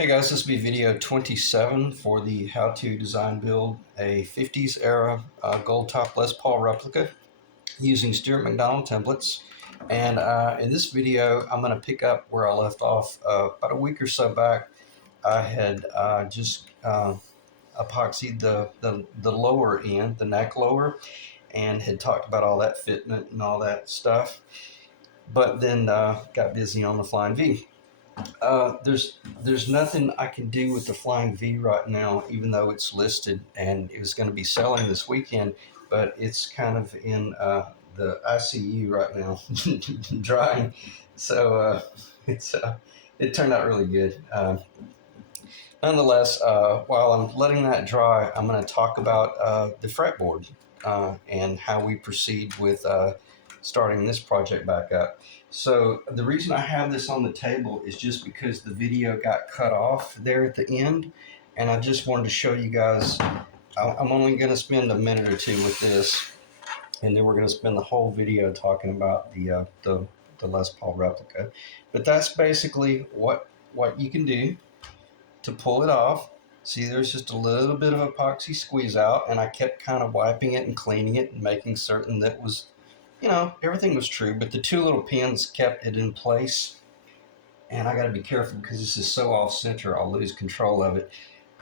Hey guys, this will be video 27 for the how to design build a 50s era Goldtop Les Paul replica using Stuart McDonald templates. And in this video, I'm going to pick up where I left off about a week or so back. I had just epoxied the lower end, the neck lower, and had talked about all that fitment and all that stuff. But then got busy on the Flying V. There's nothing I can do with the Flying V right now, even though it's listed and it was going to be selling this weekend, but it's kind of in the ICU right now, drying. So it turned out really good. Nonetheless, while I'm letting that dry, I'm going to talk about the fretboard and how we proceed with starting this project back up. So the reason I have this on the table is just because the video got cut off there at the end, and I just wanted to show you guys. I'm only going to spend a minute or two with this, and then we're going to spend the whole video talking about the Les Paul replica. But that's basically what you can do to pull it off. See, there's just a little bit of epoxy squeeze out, and I kept kind of wiping it and cleaning it and making certain that was, everything was true, but the two little pins kept it in place. And I got to be careful because this is so off center, I'll lose control of it.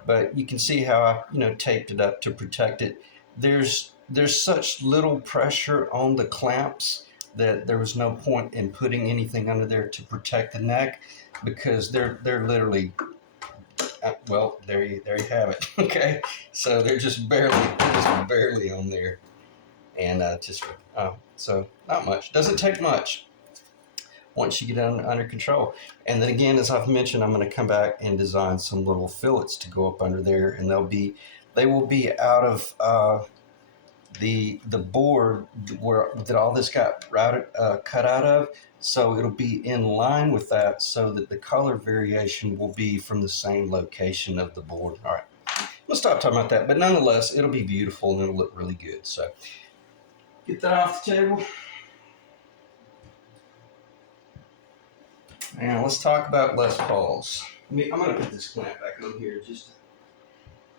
But you can see how I, taped it up to protect it. There's such little pressure on the clamps that there was no point in putting anything under there to protect the neck, because they're literally, well, there you have it. Okay, so they're just barely on there, and so not much. Doesn't take much once you get under control. And then again, as I've mentioned, I'm going to come back and design some little fillets to go up under there, and they will be out of the board that all this got cut out of. So it'll be in line with that, so that the color variation will be from the same location of the board. All right, we'll stop talking about that, but nonetheless, it'll be beautiful and it'll look really good. So get that off the table. Now let's talk about Les Pauls. I'm going to put this clamp back on here.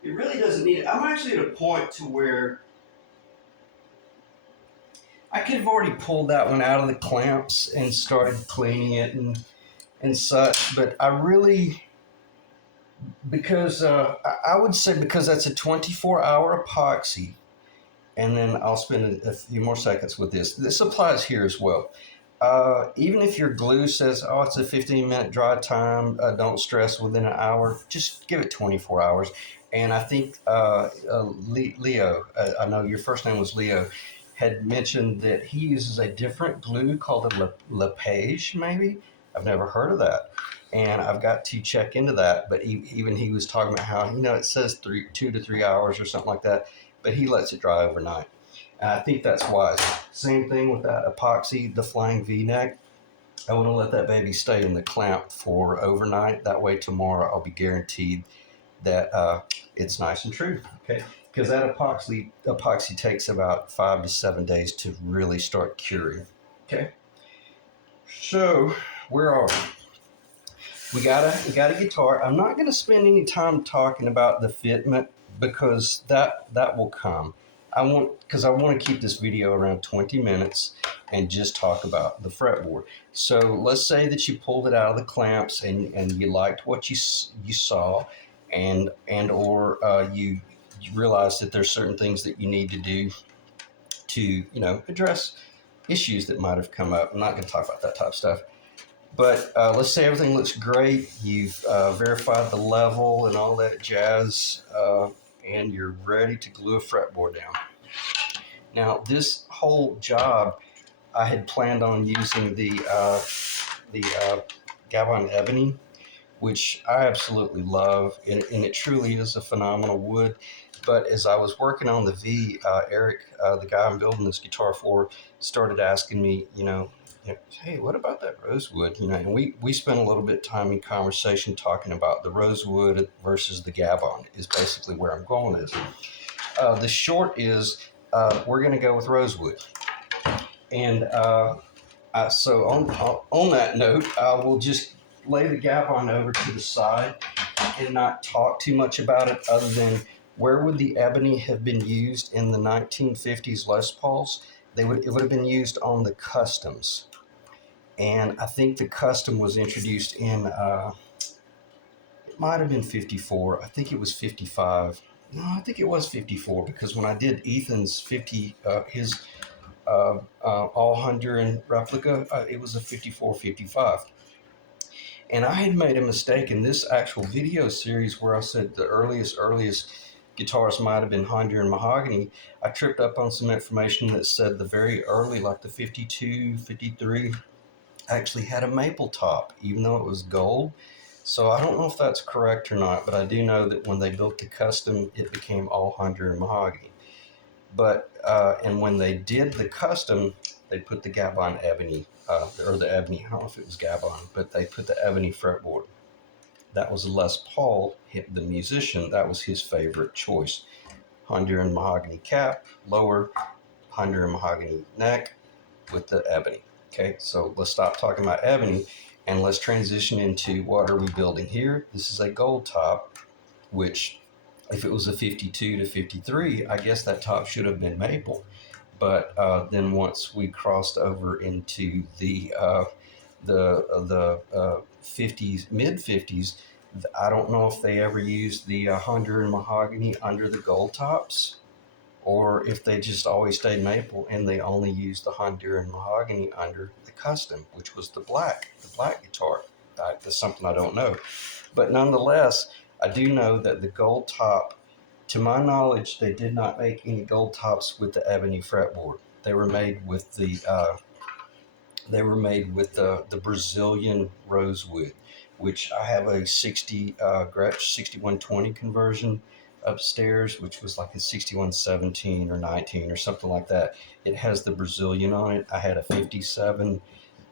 It really doesn't need it. I'm actually at a point to where I could have already pulled that one out of the clamps and started cleaning it and such, but I really, because I would say, because that's a 24-hour epoxy, and then I'll spend a few more seconds with this. This applies here as well. Even if your glue says, oh, it's a 15-minute dry time, don't stress within an hour, just give it 24 hours. And I think Leo, I know your first name was Leo, had mentioned that he uses a different glue called a Lepage, maybe? I've never heard of that. And I've got to check into that. But even he was talking about how, it says 2 to 3 hours or something like that, but he lets it dry overnight. And I think that's wise. Same thing with that epoxy, the Flying V-neck. I want to let that baby stay in the clamp for overnight. That way tomorrow I'll be guaranteed that it's nice and true. Okay, because that epoxy takes about 5 to 7 days to really start curing. Okay, so where are we? We got a guitar. I'm not going to spend any time talking about the fitment, because that will come. Because I want to keep this video around 20 minutes and just talk about the fretboard. So let's say that you pulled it out of the clamps and you liked what you saw, and or you realize that there's certain things that you need to do to address issues that might have come up. I'm not going to talk about that type of stuff. But let's say everything looks great. You've verified the level and all that jazz, and you're ready to glue a fretboard down. Now, this whole job, I had planned on using the Gabon Ebony, which I absolutely love, and it truly is a phenomenal wood. But as I was working on the V, Eric, the guy I'm building this guitar for, started asking me, hey, what about that rosewood? And we spent a little bit of time in conversation talking about the rosewood versus the Gabon is basically where I'm going with this. The short is we're going to go with rosewood. And so on that note, I will just lay the Gabon over to the side not talk too much about it other than where would the ebony have been used in the 1950s Les Pauls? It would have been used on the customs. And I think the custom was introduced in, it might have been 54. I think it was 55. No, I think it was 54 because when I did Ethan's his all Honduran replica, it was a 54, 55. And I had made a mistake in this actual video series where I said the earliest guitars might have been Honduran Mahogany. I tripped up on some information that said the very early, like the 52, 53, actually had a maple top, even though it was gold. So I don't know if that's correct or not, but I do know that when they built the custom, it became all Honduran Mahogany. But and when they did the custom, they put the Gabon ebony, or the ebony, I don't know if it was Gabon, but they put the ebony fretboard. That was Les Paul, the musician, that was his favorite choice. Honduran Mahogany cap, lower, Honduran Mahogany neck with the ebony. Okay, so let's stop talking about ebony and let's transition into what are we building here. This is a Goldtop, which if it was a 52 to 53, I guess that top should have been maple. But then once we crossed over into the 50s, mid 50s, I don't know if they ever used the Honduran Mahogany under the gold tops, or if they just always stayed maple and they only used the Honduran Mahogany under the custom, which was the black guitar. That's something I don't know. But nonetheless, I do know that the gold top, to my knowledge, they did not make any gold tops with the ebony fretboard. They were made with the Brazilian rosewood, which I have a 60 Gretsch 6120 conversion upstairs, which was like a 6117 or 19 or something like that. It has the Brazilian on it. I had a 57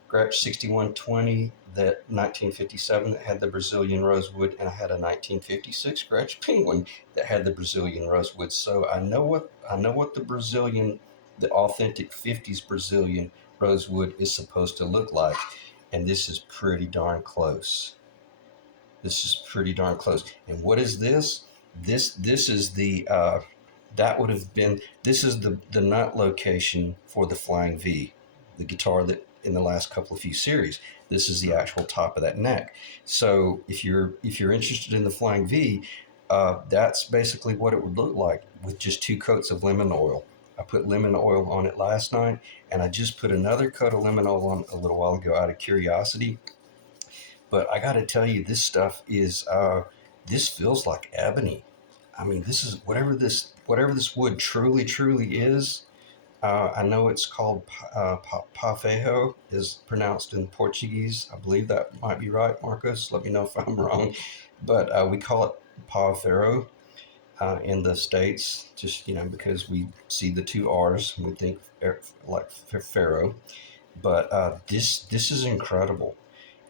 Gretsch 6120 that 1957 that had the Brazilian rosewood, and I had a 1956 Gretsch Penguin that had the Brazilian rosewood. So I know what the Brazilian, the authentic 50s Brazilian rosewood is supposed to look like, and this is pretty darn close. This is pretty darn close. And what is this? This is the that would have been, this is the nut location for the Flying V, the guitar that in the last couple of few series. This is the actual top of that neck. So if you're interested in the Flying V, that's basically what it would look like with just 2 coats of lemon oil. I put lemon oil on it last night, and I just put another coat of lemon oil on a little while ago out of curiosity. But I got to tell you, this stuff is this feels like ebony. I mean, this is whatever this wood truly is. I know it's called pafejo, is pronounced in Portuguese. I believe that might be right, Marcos. Let me know if I'm wrong. But we call it pau-ferro in the States, just, because we see the 2 R's and we think like ferro. But this is incredible.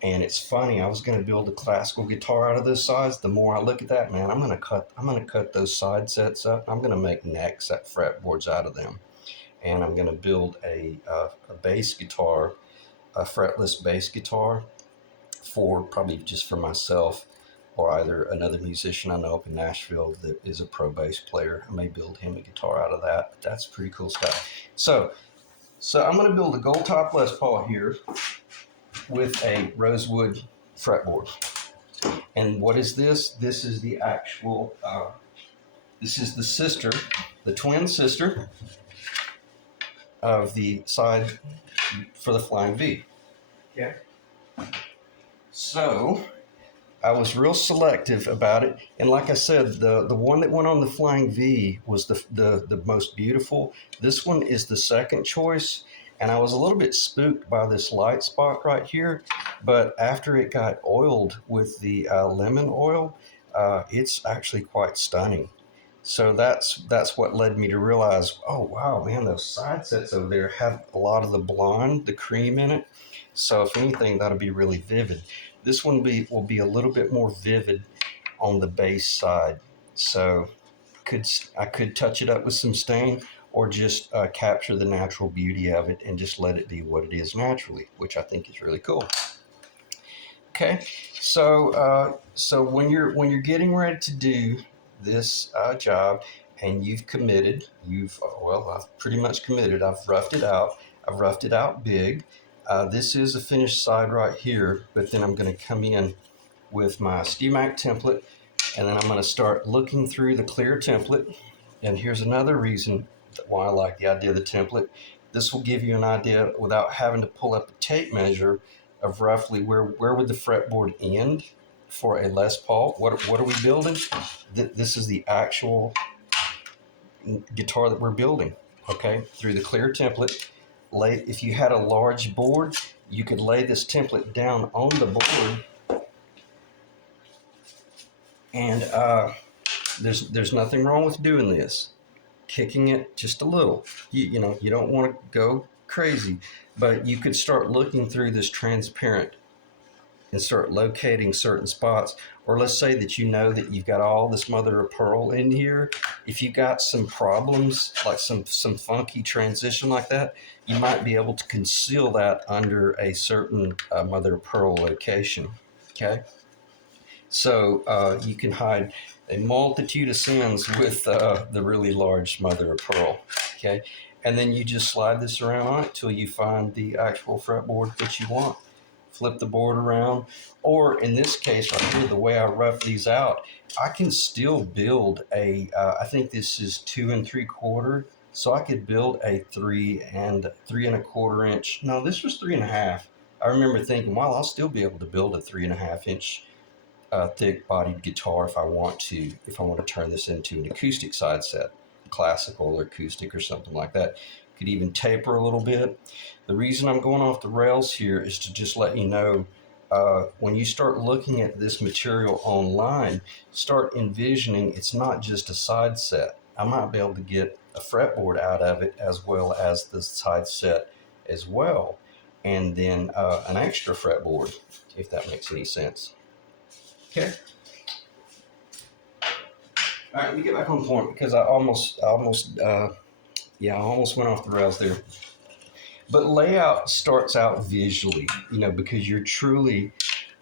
And it's funny, I was going to build a classical guitar out of this size. The more I look at that, man, I'm going to cut those side sets up. I'm going to make necks, that fretboards out of them. And I'm going to build a bass guitar, a fretless bass guitar, for probably just for myself, or either another musician I know up in Nashville that is a pro bass player. I may build him a guitar out of that. But that's pretty cool stuff. So I'm going to build a Goldtop Les Paul here with a rosewood fretboard. And what is this? This is the actual, this is the sister, the twin sister of the side for the Flying V. Okay. So I was real selective about it, and like I said, the one that went on the Flying V was the most beautiful. This one is the second choice, and I was a little bit spooked by this light spot right here, but after it got oiled with the lemon oil, it's actually quite stunning. So that's what led me to realize, oh wow, man, those side sets over there have a lot of the blonde, the cream in it. So if anything, that'll be really vivid. This one will be a little bit more vivid on the bass side. So I could touch it up with some stain, or just capture the natural beauty of it and just let it be what it is naturally, which I think is really cool. Okay, so when you're getting ready to do this job, and you've committed, I've pretty much committed. I've roughed it out. I've roughed it out big. This is a finished side right here, but then I'm going to come in with my StewMac template, and then I'm going to start looking through the clear template. And here's another reason why I like the idea of the template. This will give you an idea without having to pull up a tape measure of roughly where would the fretboard end for a Les Paul. What are we building? This is the actual guitar that we're building. Okay, through the clear template. If you had a large board, you could lay this template down on the board, and there's nothing wrong with doing this. Kicking it just a little. You don't want to go crazy, but you could start looking through this transparent and start locating certain spots. Or let's say that you know that you've got all this mother of pearl in here. If you got some problems, like some funky transition like that, you might be able to conceal that under a certain mother of pearl location. Okay, so you can hide a multitude of sins with the really large mother of pearl. Okay, and then you just slide this around on it till you find the actual fretboard that you want. Flip the board around, or in this case right here, the way I rough these out, I can still build a I think this is 2 3/4, so I could build a 3 3 1/4 inch. No, this was 3.5. I remember thinking, well, I'll still be able to build a 3.5 inch thick bodied guitar if I want to turn this into an acoustic side set, classical or acoustic or something like that. Could even taper a little bit. The reason I'm going off the rails here is to just let you know, when you start looking at this material online, start envisioning it's not just a side set. I might be able to get a fretboard out of it as well as the side set as well, and then an extra fretboard, if that makes any sense. Okay. All right, let me get back on point because I almost went off the rails there. But layout starts out visually, because you're truly,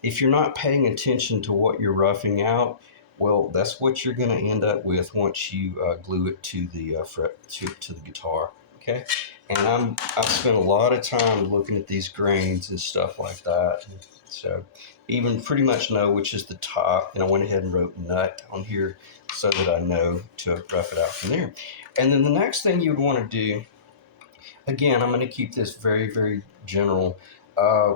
if you're not paying attention to what you're roughing out, well, that's what you're going to end up with once you glue it to the fret to the guitar. Okay, and I've spent a lot of time looking at these grains and stuff like that. And so even pretty much know which is the top, and I went ahead and wrote nut on here so that I know to rough it out from there. And then the next thing you would want to do, again, I'm going to keep this very, very general.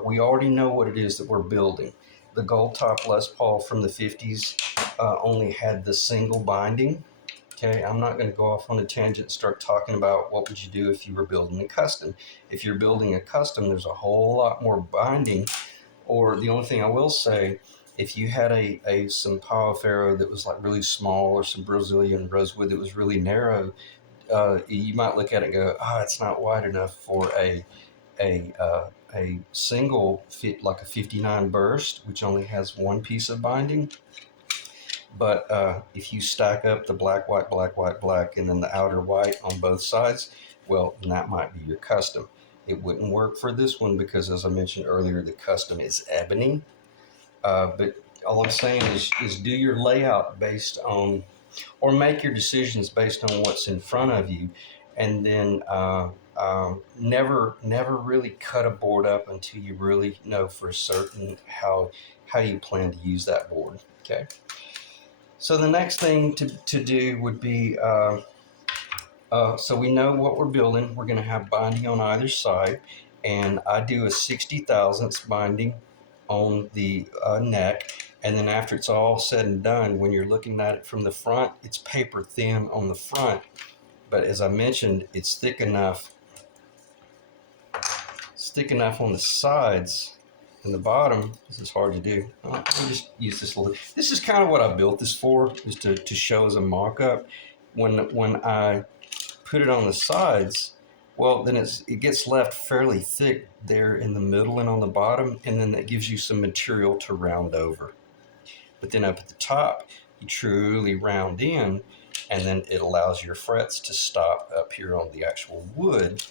We already know what it is that we're building. The Goldtop Les Paul from the 50s only had the single binding. Okay, I'm not going to go off on a tangent and start talking about what would you do if you were building a custom. If you're building a custom, there's a whole lot more binding. Or the only thing I will say, if you had some Palo Ferro that was like really small, or some Brazilian rosewood that was really narrow, you might look at it and go, it's not wide enough for a single fit, like a 59 burst, which only has one piece of binding. But if you stack up the black, white, black, white, black, and then the outer white on both sides, well, then that might be your custom. It wouldn't work for this one because, as I mentioned earlier, the custom is ebony. But all I'm saying is do your layout based on, or make your decisions based on what's in front of you, and then never really cut a board up until you really know for certain how you plan to use that board. Okay. So the next thing to do would be, so we know what we're building. We're going to have binding on either side, and I do a 60 thousandths binding on the neck. And then after it's all said and done, when you're looking at it from the front, it's paper thin on the front. But as I mentioned, it's thick enough on the sides and the bottom. This is hard to do. Let me just use this little. This is kind of what I built this for, is to show as a mock-up. When I put it on the sides, well, then it gets left fairly thick there in the middle and on the bottom, and then that gives you some material to round over. But then up at the top, you truly round in, and then it allows your frets to stop up here on the actual wood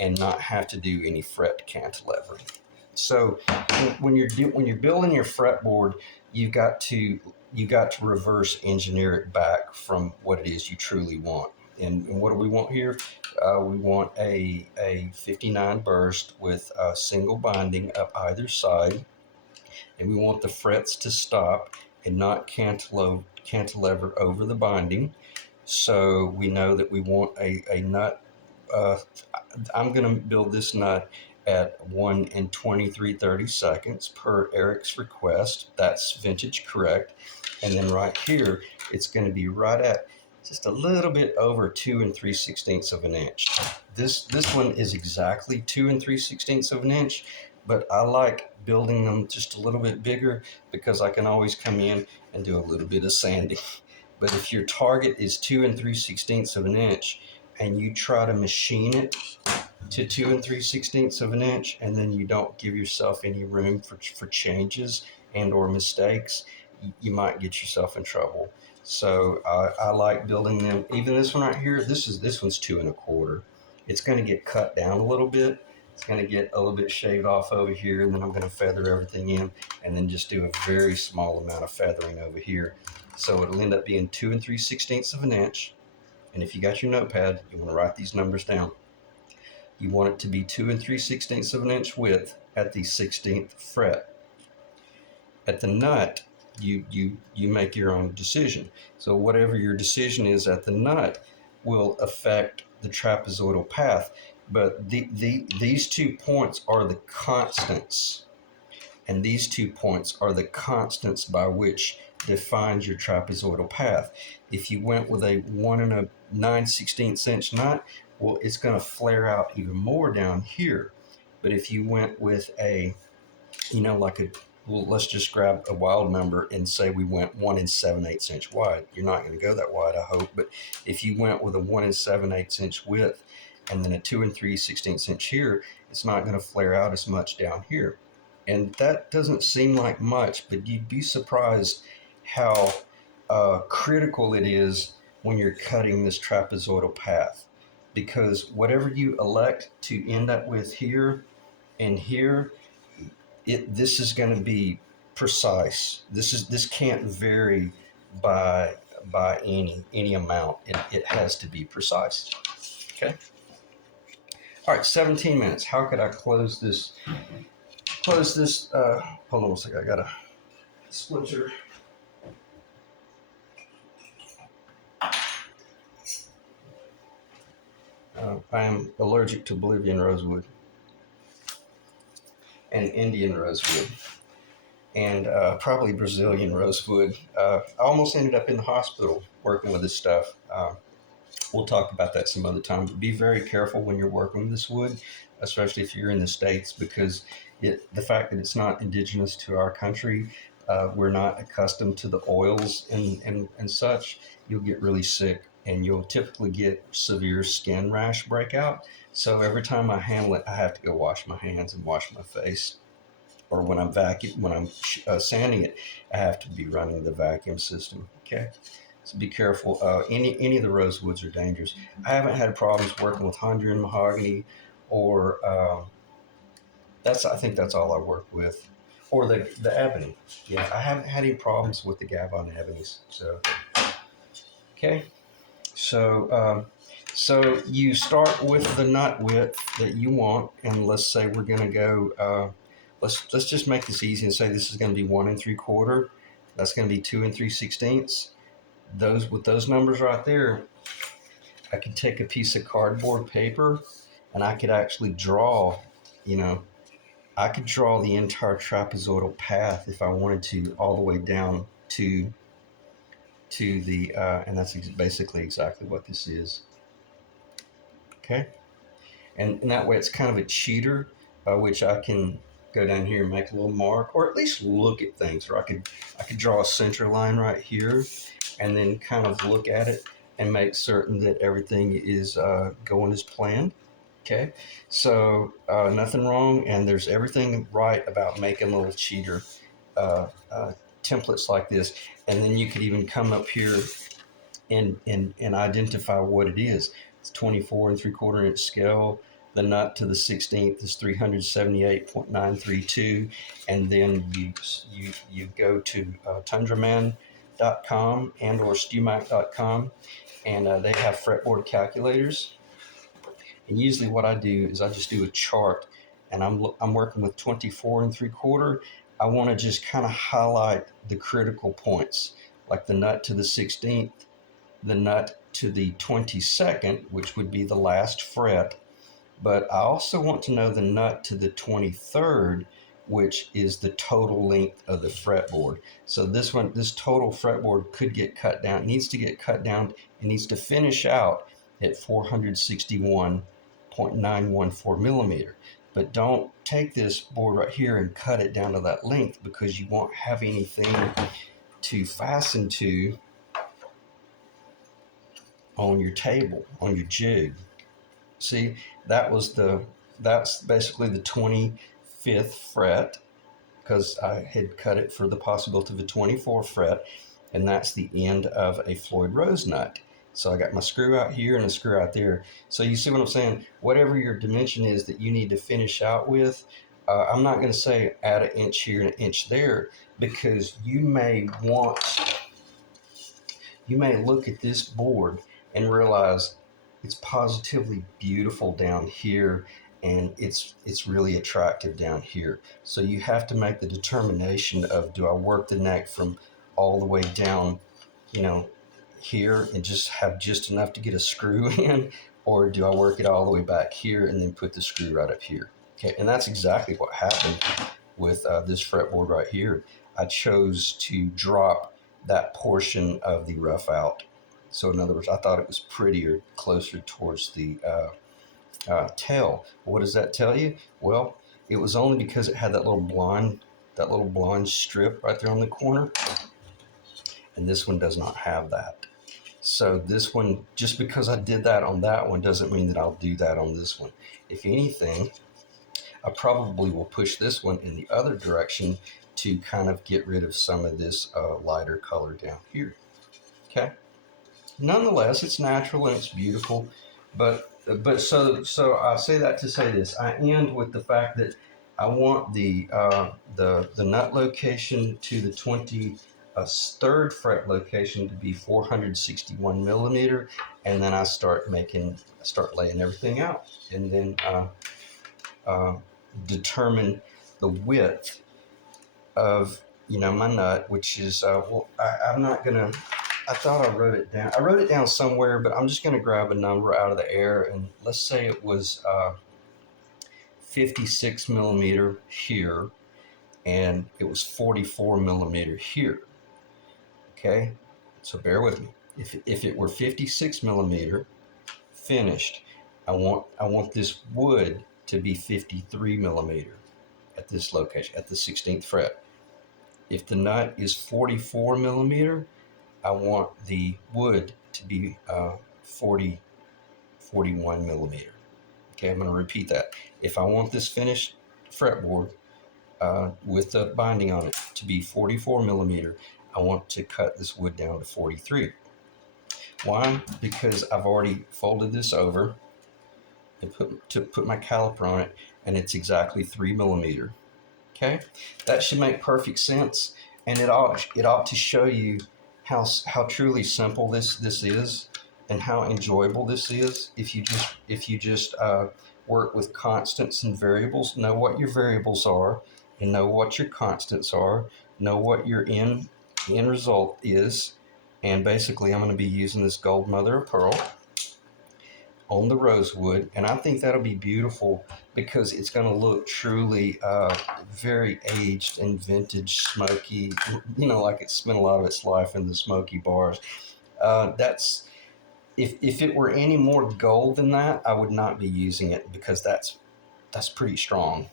and not have to do any fret cantilevering. So when you're building your fretboard, you got to reverse engineer it back from what it is you truly want. And what do we want here? We want a 59 burst with a single binding up either side, and we want the frets to stop and not cantilever over the binding. So we know that we want a nut. Uh, I'm going to build this nut at 1 and 23/30 per Eric's request. That's vintage correct. And then right here, it's going to be right at just a little bit over 2 and 3/16 of an inch. This one is exactly 2 and 3/16 of an inch, but I like building them just a little bit bigger because I can always come in and do a little bit of sanding. But if your target is 2 and 3/16 of an inch and you try to machine it to 2 and 3/16 of an inch, and then you don't give yourself any room for changes and or mistakes, you might get yourself in trouble. So I like building them. Even this one right here, this one's 2 1/4. It's going to get cut down a little bit. It's going to get a little bit shaved off over here, and then I'm going to feather everything in, and then just do a very small amount of feathering over here. So it'll end up being 2 and 3/16 of an inch. And if you got your notepad, you want to write these numbers down. You want it to be 2 and 3/16 of an inch width at the 16th fret. At the nut, you make your own decision. So whatever your decision is at the nut will affect the trapezoidal path. But these 2 points are the constants, and these 2 points are the constants by which defines your trapezoidal path. If you went with a 1 9/16 inch nut, well, it's going to flare out even more down here. But if you went with a, well, let's just grab a wild number and say we went 1 7/8 inch wide. You're not going to go that wide, I hope. But if you went with a 1 7/8 inch width and then a 2 and 3/16 inch here, it's not going to flare out as much down here. And that doesn't seem like much, but you'd be surprised how critical it is when you're cutting this trapezoidal path. Because whatever you elect to end up with here and here, this is going to be precise. This can't vary by any amount. It has to be precise. Okay. All right, 17 minutes. How could I close this? Hold on a second. I got a splinter. I am allergic to Bolivian rosewood and Indian rosewood and probably Brazilian rosewood. I almost ended up in the hospital working with this stuff. We'll talk about that some other time. But be very careful when you're working with this wood, especially if you're in the States, because the fact that it's not indigenous to our country, we're not accustomed to the oils and such, you'll get really sick and you'll typically get severe skin rash breakout. So every time I handle it, I have to go wash my hands and wash my face. Or when I'm sanding it, I have to be running the vacuum system. Okay. So be careful. Any of the rosewoods are dangerous. I haven't had problems working with Honduran mahogany, or I think that's all I work with, or the ebony. Yeah, I haven't had any problems with the Gabon ebonies. So okay, so you start with the nut width that you want, and let's say we're gonna go. Let's just make this easy and say this is going to be 1 3/4. That's going to be 2 3/16. With those numbers right there, I could take a piece of cardboard paper and I could actually draw, I could draw the entire trapezoidal path if I wanted to, all the way down to the, and that's basically exactly what this is. Okay. And that way it's kind of a cheater by which I can go down here and make a little mark, or at least look at things. Or I could draw a center line right here and then kind of look at it and make certain that everything is going as planned. Okay, so nothing wrong, and there's everything right about making little cheater templates like this. And then you could even come up here and identify what it is. It's 24 3/4 inch scale. The nut to the 16th is 378.932, and then you go to tundraman.com and or StewMac.com, and they have fretboard calculators. And usually, what I do is I just do a chart, and I'm working with 24 3/4. I want to just kind of highlight the critical points, like the nut to the 16th, the nut to the 22nd, which would be the last fret. But I also want to know the nut to the 23rd, which is the total length of the fretboard. So this total fretboard could get cut down. It needs to get cut down. It needs to finish out at 461.914 millimeter. But don't take this board right here and cut it down to that length, because you won't have anything to fasten to on your table, on your jig. See, that's basically the 25th fret, because I had cut it for the possibility of a 24th fret, and that's the end of a Floyd Rose nut. So I got my screw out here and a screw out there. So you see what I'm saying? Whatever your dimension is that you need to finish out with, I'm not going to say add an inch here and an inch there, because you may look at this board and realize it's positively beautiful down here, and it's really attractive down here. So you have to make the determination of, do I work the neck from all the way down, here, and just have just enough to get a screw in, or do I work it all the way back here and then put the screw right up here? Okay, and that's exactly what happened with this fretboard right here. I chose to drop that portion of the rough out. So in other words, I thought it was prettier closer towards the tail. What does that tell you? Well, it was only because it had that little blonde strip right there on the corner, and this one does not have that. So this one, just because I did that on that one, doesn't mean that I'll do that on this one. If anything, I probably will push this one in the other direction to kind of get rid of some of this lighter color down here. Okay. Nonetheless, it's natural and it's beautiful, but so I say that to say this. I end with the fact that I want the nut location to the 23rd fret location to be 461 millimeter, and then I start laying everything out, and then determine the width of my nut, which is I'm not gonna. I thought I wrote it down. I wrote it down somewhere, but I'm just going to grab a number out of the air, and let's say it was 56 millimeter here, and it was 44 millimeter here. Okay, so bear with me. If it were 56 millimeter finished, I want this wood to be 53 millimeter at this location, at the 16th fret. If the nut is 44 millimeter, I want the wood to be 41 millimeter. Okay, I'm going to repeat that. If I want this finished fretboard with the binding on it to be 44 millimeter, I want to cut this wood down to 43. Why? Because I've already folded this over and put my caliper on it, and it's exactly 3 millimeter. Okay, that should make perfect sense, and it ought to show you how truly simple this is, and how enjoyable this is. If you just work with constants and variables, know what your variables are, and know what your constants are, know what your end result is, and basically I'm going to be using this gold mother of pearl on the rosewood, and I think that'll be beautiful because it's going to look truly very aged and vintage, smoky, like it spent a lot of its life in the smoky bars. That's if it were any more gold than that, I would not be using it, because that's pretty strong.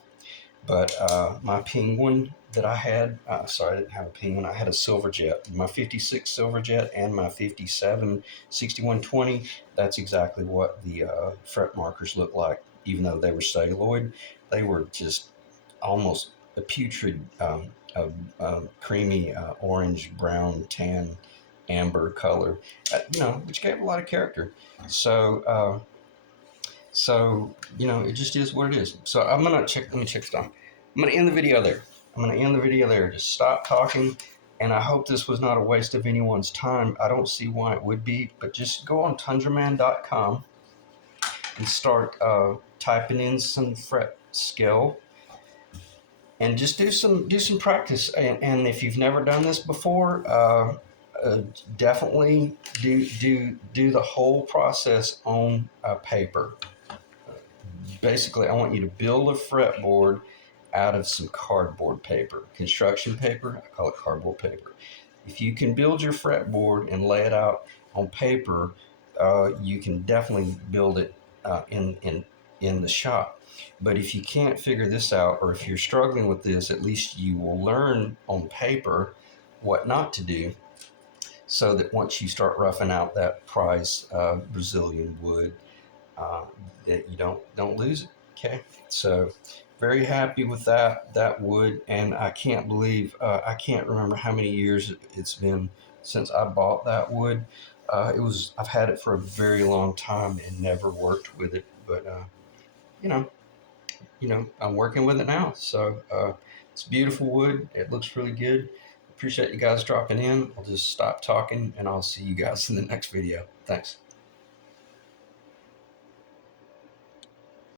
But my penguin that I had, sorry, I didn't have a penguin. I had a silver jet. My 56 silver jet and my 57 6120, that's exactly what the fret markers look like. Even though they were celluloid, they were just almost a putrid, creamy orange, brown, tan, amber color, which gave a lot of character. So So, you know, it just is what it is. So I'm gonna check. Let me check this down. I'm gonna end the video there. I'm gonna end the video there. Just stop talking. And I hope this was not a waste of anyone's time. I don't see why it would be, but just go on tundraman.com and start typing in some fret scale and just do some practice. And if you've never done this before, definitely do the whole process on paper. Basically, I want you to build a fretboard out of some cardboard paper, construction paper. I call it cardboard paper. If you can build your fretboard and lay it out on paper, you can definitely build it in the shop. But if you can't figure this out, or if you're struggling with this, at least you will learn on paper what not to do, so that once you start roughing out that prize Brazilian wood, uh, that you don't lose it. Okay, so very happy with that wood, and I can't believe I can't remember how many years it's been since I bought that wood. I've had it for a very long time and never worked with it, but you know I'm working with it now. So it's beautiful wood. It looks really good. Appreciate you guys dropping in. I'll just stop talking and I'll see you guys in the next video. Thanks.